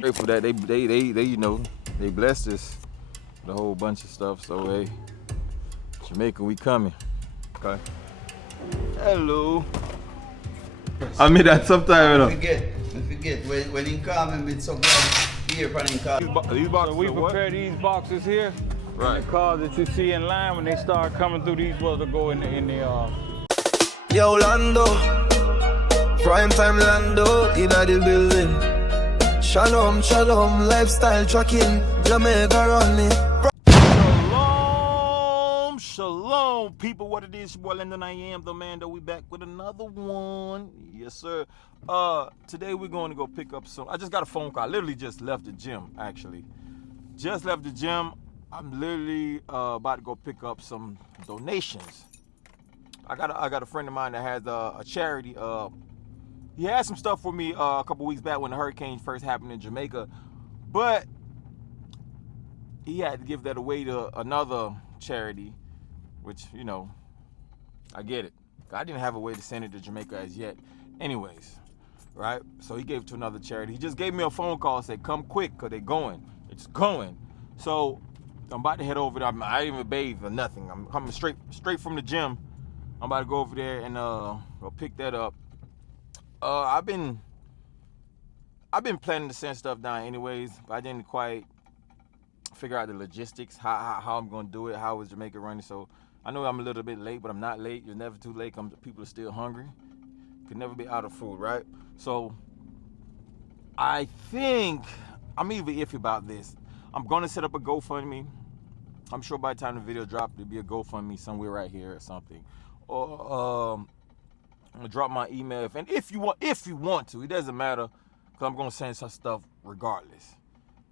Grateful that they you know, they blessed us with a whole bunch of stuff. So hey, Jamaica, we coming. Okay. Hello. I mean that sometime, I forget. When he come and with some here, when he come. These boxes. So we are what? prepare these boxes here. Right. And the cars that you see in line, when they start coming through, these will go in the Yo, Lando, prime time Lando, in the building. Shalom, shalom, lifestyle trucking, Jamaica running. Shalom, shalom, people. What it is, your boy Lando, and I am the man. That we back with another one. Yes, sir. Today we're going to go pick up some. I just got a phone call. I literally just left the gym. Actually, just left the gym. I'm literally about to go pick up some donations. I got a friend of mine that has a charity. He had some stuff for me a couple weeks back when the hurricane first happened in Jamaica, but he had to give that away to another charity, which, you know, I get it. I didn't have a way to send it to Jamaica as yet. Anyways, right? So he gave it to another charity. He just gave me a phone call and said, come quick, because they're going. It's going. So I'm about to head over there. I didn't even bathe or nothing. I'm coming straight from the gym. I'm about to go over there and go pick that up. I've been planning to send stuff down anyways, but I didn't quite figure out the logistics, how I'm gonna do it, how is Jamaica running. So I know I'm a little bit late, but I'm not late. You're never too late. People are still hungry. Could never be out of food, right? So I think I'm even iffy about this. I'm gonna set up a GoFundMe. I'm sure by the time the video drops, there'll be a GoFundMe somewhere right here or something. Or I'm gonna drop my email if you want to. It doesn't matter, because I'm gonna send some stuff regardless.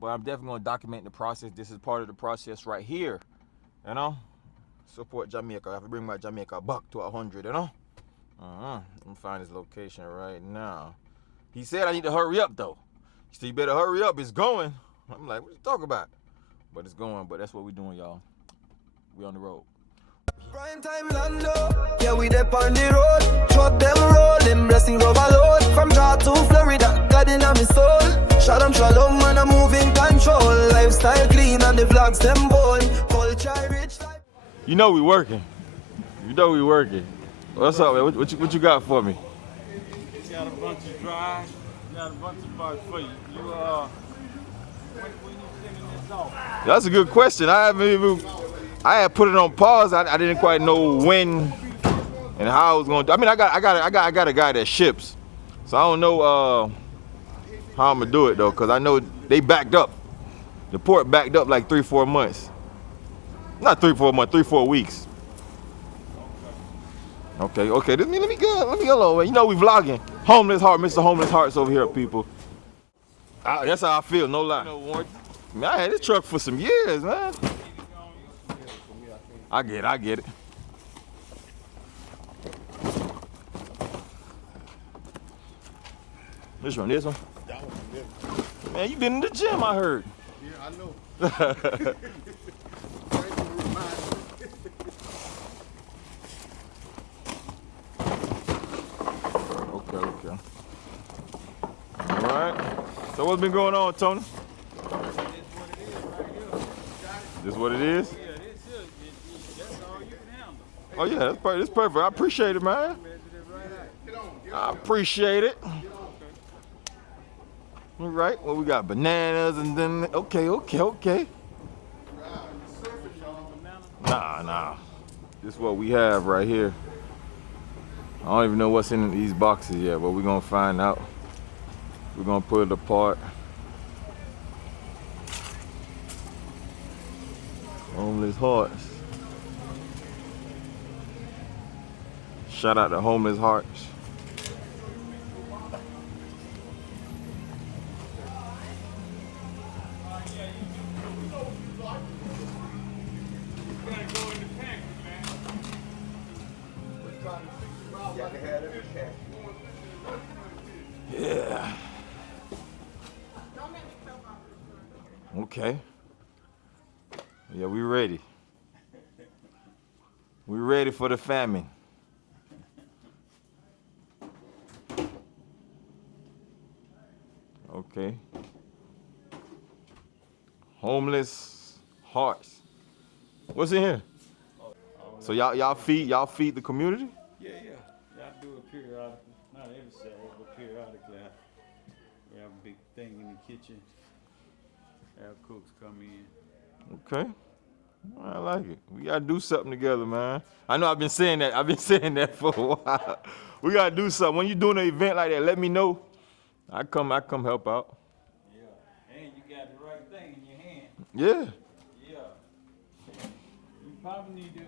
But I'm definitely gonna document the process. This is part of the process right here. You know? Support Jamaica. I have to bring my Jamaica back to 100, you know? Let me find his location right now. He said I need to hurry up though. He said you better hurry up, it's going. I'm like, what you talking about? But it's going, but that's what we're doing, y'all. We on the road. Prime time Lando, yeah, we dep on the road. Truck them rolling, blessings overload. From Georgia to Florida, God in my soul. Shalom, shalom, man, I'm moving control. Lifestyle clean and the vlogs them bold. Culture rich life. You know we working. You know we working. What's up, man? What you got for me? Got a bunch of drives. Got a bunch of parts for you. When you sending this off? That's a good question. I had put it on pause. I didn't quite know when and how I was going to. I mean, I got a guy that ships, so I don't know how I'm gonna do it though, because I know they backed up. The port backed up like 3-4 months. Not 3-4 months, 3-4 weeks. Okay. Let me go. You know we vlogging. Homeless Heart, Mr. Homeless Heart's over here, people. That's how I feel. No lie. Man, I had this truck for some years, man. I get it. This one? That one. Man, you been in the gym, I heard. Yeah, I know. Okay. All right. So what's been going on, Tony? This what it is? Yeah, that's all you can handle. Oh yeah, that's perfect. I appreciate it, man. I appreciate it. All right. Well, we got bananas and then okay. Nah. This is what we have right here. I don't even know what's in these boxes yet, but we're gonna find out. We're gonna put it apart. Homeless Hearts. Shout out to Homeless Hearts. Yeah. Okay. Yeah, we ready. We ready for the famine. Okay. Homeless hearts. What's in here? So y'all feed the community? Yeah. I do it periodically. Not every Saturday, but periodically. We have a big thing in the kitchen. Have cooks come in. Okay. I like it. We gotta do something together, man. I know I've been saying that. I've been saying that for a while. We gotta do something. When you're doing an event like that, let me know. I come help out. Yeah. And you got the right thing in your hand. Yeah. Yeah. You probably need to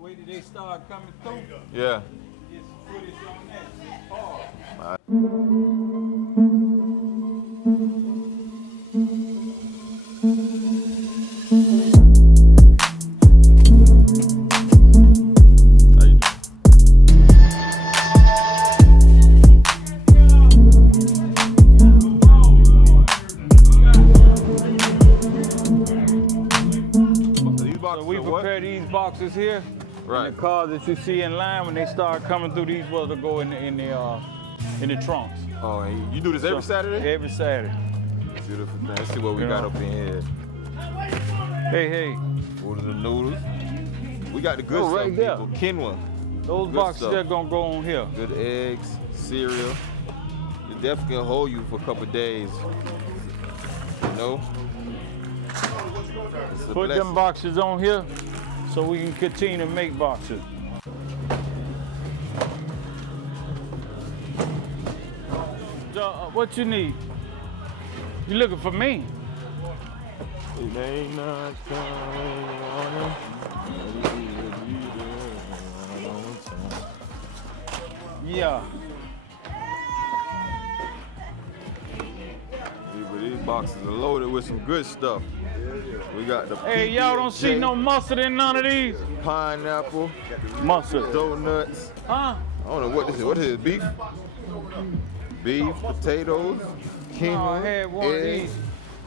wait till they start coming through. Yeah. Get some footage on that. Hard. How you doing? These boxes So we are what? prepare these boxes here. Right. And the cars that you see in line, when they start coming through, these ones will go in the trunks. Oh, and you do this every So, Saturday? Every Saturday. Beautiful thing. Let's see what we got up in here. Hey. Order the noodles. We got the good Oh, stuff, right there. people. Quinoa. Those Good boxes stuff. they're gonna go on here. Good eggs, cereal. It definitely can hold you for a couple of days. You know? It's a Put blessing. them boxes on here so we can continue to make boxes. What you need? You looking for me? It ain't not coming on Yeah. But these boxes are loaded with some good stuff. We got the Hey, y'all don't see PB&J, no mustard in none of these? pineapple, Mustard. donuts. Huh? I don't know what this is. What is it? Beef? Beef, potatoes, quinoa, I had one of eggs.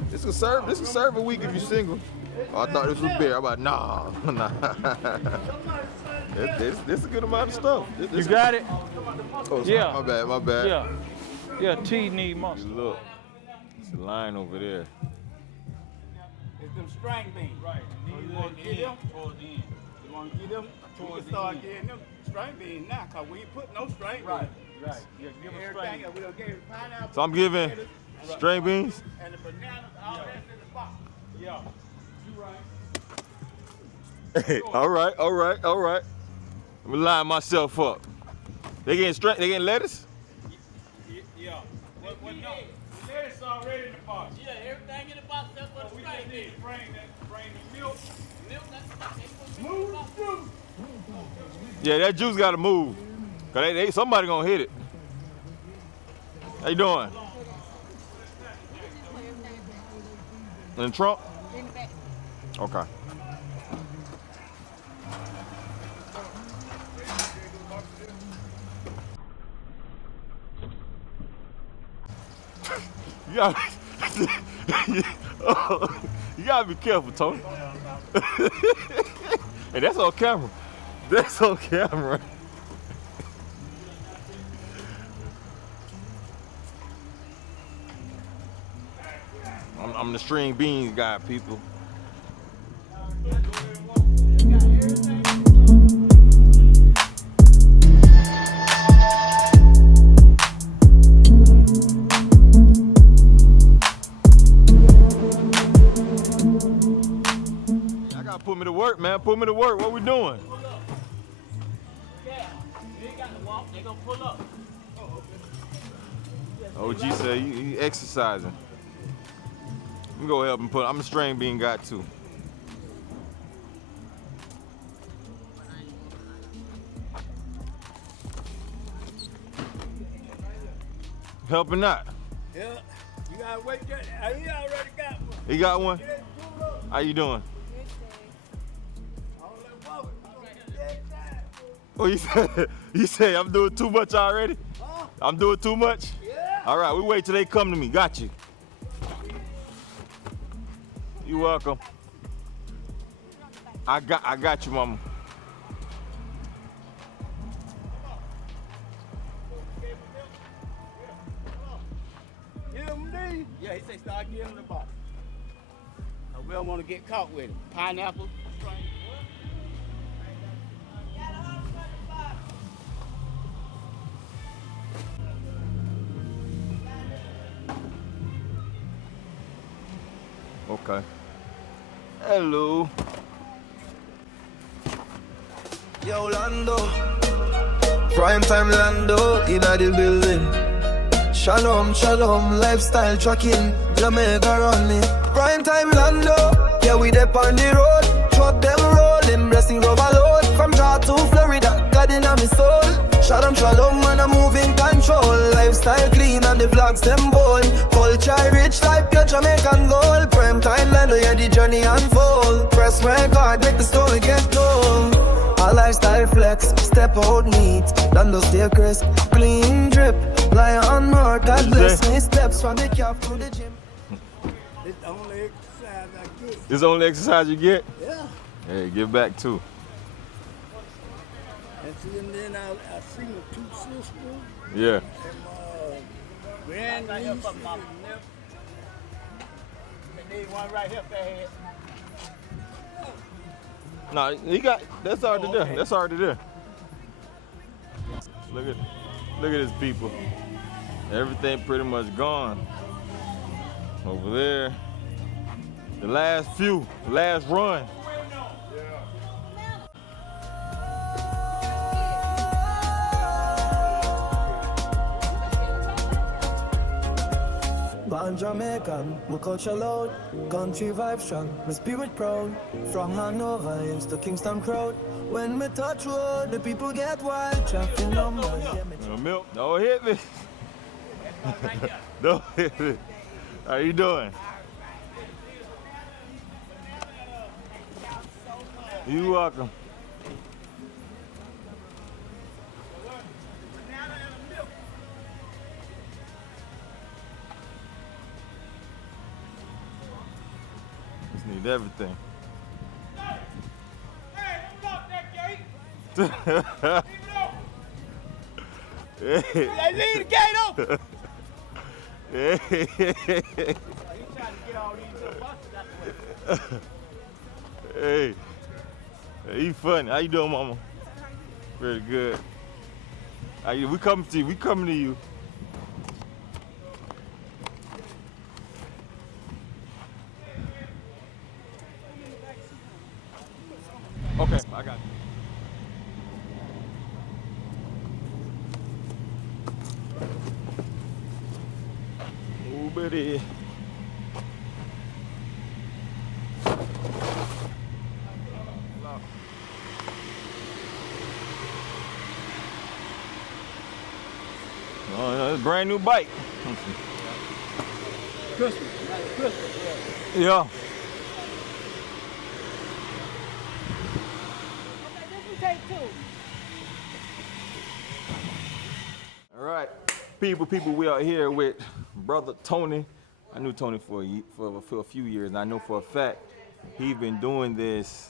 This can serve a week if you're single. Oh, I thought this was beer. I'm like, nah. This is a good amount of stuff. You got it? Oh, sorry. Yeah. My bad. Yeah, T need mustard. Look, it's a line over there. It's them string beans. Right. You want to get them? Towards the end. You want to get them? Towards the start getting them string beans now, because we ain't put no string beans. Right. Yeah, give them string beans. We done gave pineapple. So I'm giving string beans. And the bananas, all that's in the box. Yeah. You right. Hey, all right. I'm gonna line myself up. They getting lettuce? Yeah. What no? The lettuce already in the box. Yeah, everything in the box, that's what we just need to bring the milk. Move the juice. Yeah, that juice gotta move. Cause somebody gonna hit it. How you doing? In the trunk? In the back. Okay. You gotta be careful, Tony. Hey, that's on camera. That's on camera. I'm the string beans guy, people. I gotta put me to work, man. Put me to work. What we doing? Yeah, they ain't got to walk, they gonna pull up. OG said he exercising. Let me go help him put. I'm a string bean guy too. Helping out. Yeah. You gotta wait that. He already got one. He got one. How you doing? Oh, you said I'm doing too much already? I'm doing too much? Yeah. All right, we wait till they come to me. Got you. You welcome. I got you, mama. Give him these. bottle? Yeah, he said start getting the bottle. We don't want to get caught with it. Pineapple. Okay. Hello. Yo, Lando. Prime time Lando in the building. Shalom, shalom, lifestyle trucking. Jamaica run me. Prime time Lando. Yeah, we dep on the road. Truck them rolling, blessing overload. From Georgia to Florida, God in my soul. Shalom, shalom, man, I'm moving control. Lifestyle clean and the vlogs them bold. Culture rich like pure Jamaican gold. Prime time Lando, yeah, the journey unfold. Press record, make the story get told. A lifestyle flex, step out neat. Lando stay crisp, clean drip. Lie on more, God bless me. Steps from the calf to the gym. It's the only exercise I get. This the only exercise you get? Yeah. Hey, give back too. And see, and then I see my two sisters Yeah. and my grandniece. They need one right here for their head. No, he got, that's already there. That's already there. Look at his people. Everything pretty much gone. Over there. The last few, the last run. Born Jamaican, my culture loud. Country vibe strong, my spirit proud. From Hanover Hills to Kingston Crowd. When me touch road, the people get wild. Traffic numbers, yeah, me Milk, don't hit me. Don't hit me. How you doing? You welcome. Just need everything. Hey, don't lock that gate. Hey. Hey, leave the gate open. Hey. He trying to get all these little buses out the way. Hey, you funny. How you doing, mama? Pretty good. We coming to you. We coming to you. Okay, I got you. Oh, buddy. Oh, that's a brand new bike. Christmas. Yeah. Okay, this is take two. All right, people, we are here with brother Tony. I knew Tony for a few years, and I know for a fact he's been doing this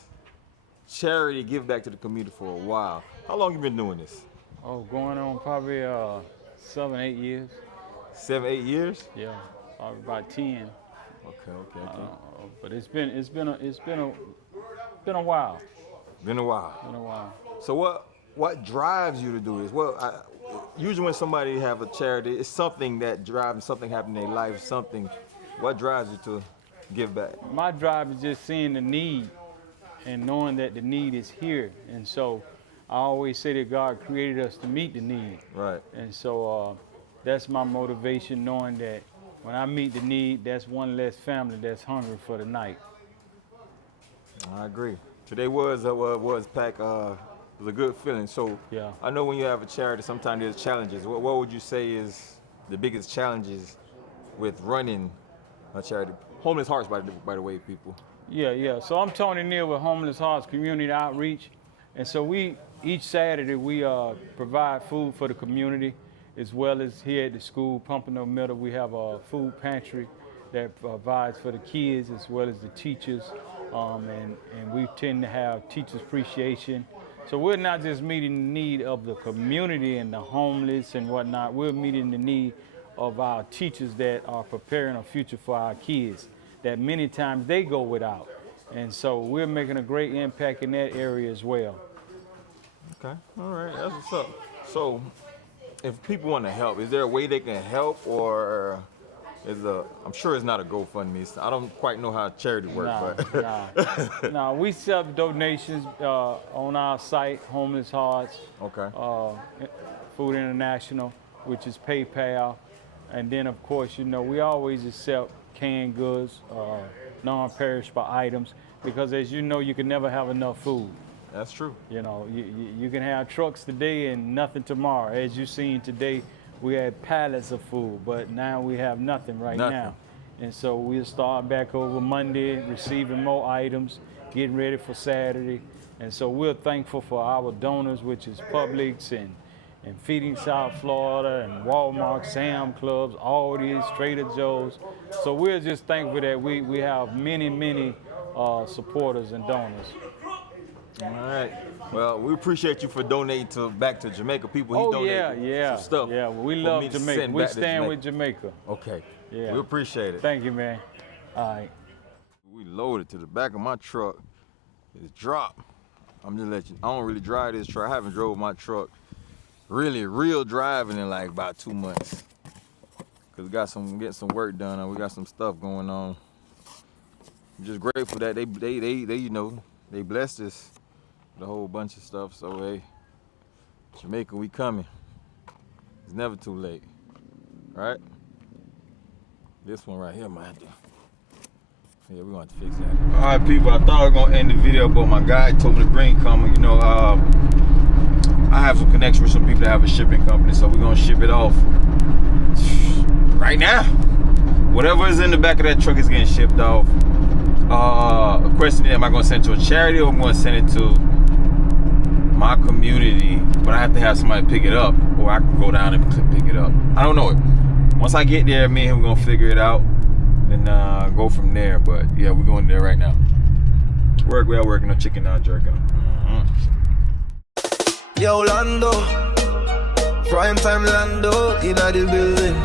charity give back to the community for a while. How long you been doing this? Oh, going on probably 7, 8 years. 7, 8 years? Yeah, probably about 10. Okay. But it's been a while. Been a while. Been a while. So what drives you to do this? Well, usually when somebody have a charity, it's something that drives something happen in their life. Something. What drives you to give back? My drive is just seeing the need and knowing that the need is here. And so I always say that God created us to meet the need. Right. And so that's my motivation, knowing that when I meet the need, that's one less family that's hungry for the night. I agree. Today was packed. It was a good feeling. So Yeah. I know when you have a charity, sometimes there's challenges. What would you say is the biggest challenges with running a charity? Homeless Hearts, by the way, people. Yeah. So I'm Tony Neal with Homeless Hearts Community Outreach. And so each Saturday we provide food for the community, as well as here at the school, Pompano Middle, we have a food pantry that provides for the kids as well as the teachers. And we tend to have Teachers Appreciation. So we're not just meeting the need of the community and the homeless and whatnot, we're meeting the need of our teachers that are preparing a future for our kids that many times they go without. And so we're making a great impact in that area as well. Okay, all right, that's what's up. So, if people want to help, is there a way they can help, or I'm sure it's not a GoFundMe. So I don't quite know how charity works, but No, we accept donations on our site, Homeless Hearts, okay. Food International, which is PayPal, and then of course, you know, we always accept canned goods, non-perishable items, because as you know, you can never have enough food. That's true. You know, you can have trucks today and nothing tomorrow. As you've seen today, we had pallets of food, but now we have nothing now. And so we'll start back over Monday, receiving more items, getting ready for Saturday. And so we're thankful for our donors, which is Publix and Feeding South Florida and Walmart, Sam Clubs, Aldi's, Trader Joe's. So we're just thankful that we have many supporters and donors. All right. Well, we appreciate you for donating back to Jamaica people. He donated some stuff. Yeah, well, we love Jamaica. We stand with Jamaica. Okay. Yeah. We appreciate it. Thank you, man. All right. We loaded to the back of my truck. It's dropped. I'm just letting you. I don't really drive this truck. I haven't drove my truck really real driving in like about 2 months. Cause we got getting some work done and we got some stuff going on. I'm just grateful that they you know, they blessed us with a whole bunch of stuff. So hey, Jamaica, we coming. It's never too late. Right? This one right here might have to. Yeah, we're gonna have to fix that. All right, people, I thought I was gonna end the video, but my guy told me to bring coming. You know, I have some connection with some people that have a shipping company, so we're gonna ship it off right now. Whatever is in the back of that truck is getting shipped off. A question is, am I gonna send it to a charity or am I gonna send it to my community? But I have to have somebody pick it up, or I can go down and pick it up. I don't know it. Once I get there, me and him gonna figure it out and go from there. But yeah, we're going there right now. We are working on chicken, not jerking. Yo, Lando, prime time Lando, in the building.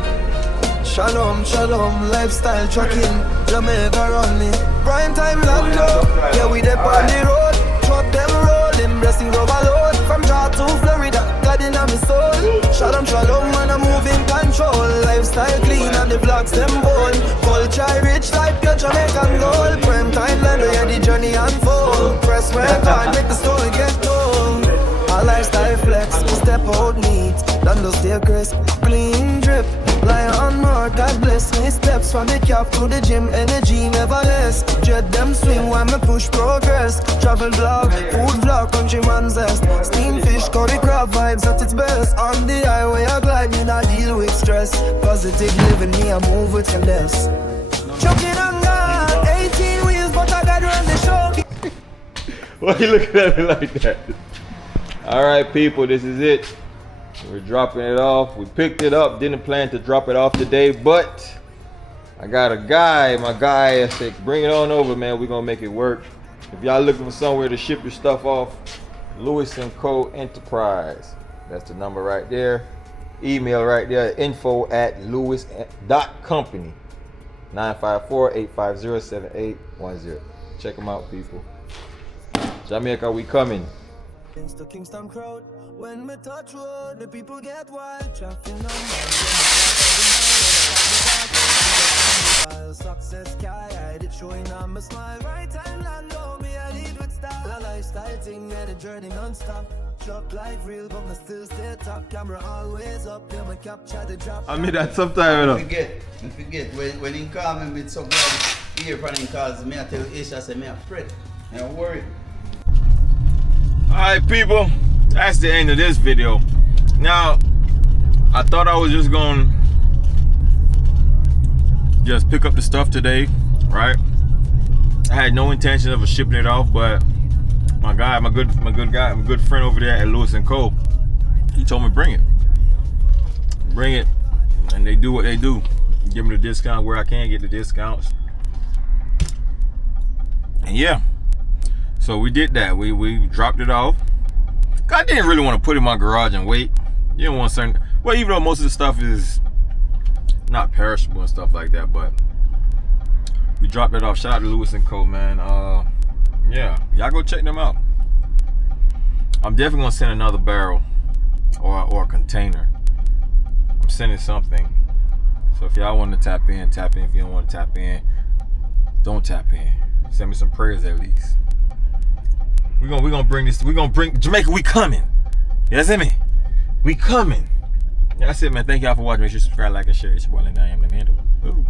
Shalom, shalom, lifestyle trucking, Jamaica running. Prime time Lando, yeah, we dep on the road. Truck them rolling, blessings overload. From Georgia to Florida, God in my soul. Shalom, shalom, man, I'm moving control. Lifestyle clean and the vlogs them bold. Culture rich like your Jamaican gold. Prime time Lando, yeah, the journey unfold. Press record, make the story get told. A lifestyle flex, we step out neat. Lando stay crisp, clean drip. Lion on more, God bless me. Steps from the cap to the gym, energy never less. Jet them swing while me push progress. Travel vlog, food vlog, countryman zest. Steam fish, curry crab vibes at its best. On the highway I glide, me not deal with stress. Positive living, me I move with finesse. Chucking on God, 18 wheels, but I got run the show. Why are you looking at me like that? All right, people, this is it. We're dropping it off. We picked it up. Didn't plan to drop it off today, but I got a guy. My guy said, bring it on over, man. We're going to make it work. If y'all looking for somewhere to ship your stuff off, Lewis & Co. Enterprise. That's the number right there. Email right there, info@lewis.company. 954-850-7810. Check them out, people. Jamaica, we coming. To Kingston crowd, when me touch road, the people get wild. Traffic success sky hide it, showing on my smile. Right time Lando, me I lead with style. A lifestyle thing, yeah, the journey non-stop. Truck life real, but me still stay top. Camera always up, yeah, me capture the drop. I mean that sometime, I forget. When he call me, it's so glad here for him calls me. I tell Isha, I say, me afraid. I don't worry. Alright, people, that's the end of this video. Now, I thought I was just gonna pick up the stuff today, right? I had no intention of shipping it off, but my good friend over there at Lewis & Co., he told me bring it, and they do what they do. Give me the discount where I can get the discounts, and yeah. So we did that. We dropped it off. I didn't really want to put it in my garage and wait. You don't want certain. Well, even though most of the stuff is not perishable and stuff like that, but we dropped it off. Shout out to Lewis and Co, man. Yeah, y'all go check them out. I'm definitely gonna send another barrel or a container. I'm sending something. So if y'all want to tap in, tap in. If you don't want to tap in, don't tap in. Send me some prayers at least. We're gonna bring this. We're gonna bring Jamaica. We coming. You see me? We coming. That's it, man. Thank y'all for watching. Make sure you subscribe, like, and share. It's your boy Lando. I am the man. Ooh.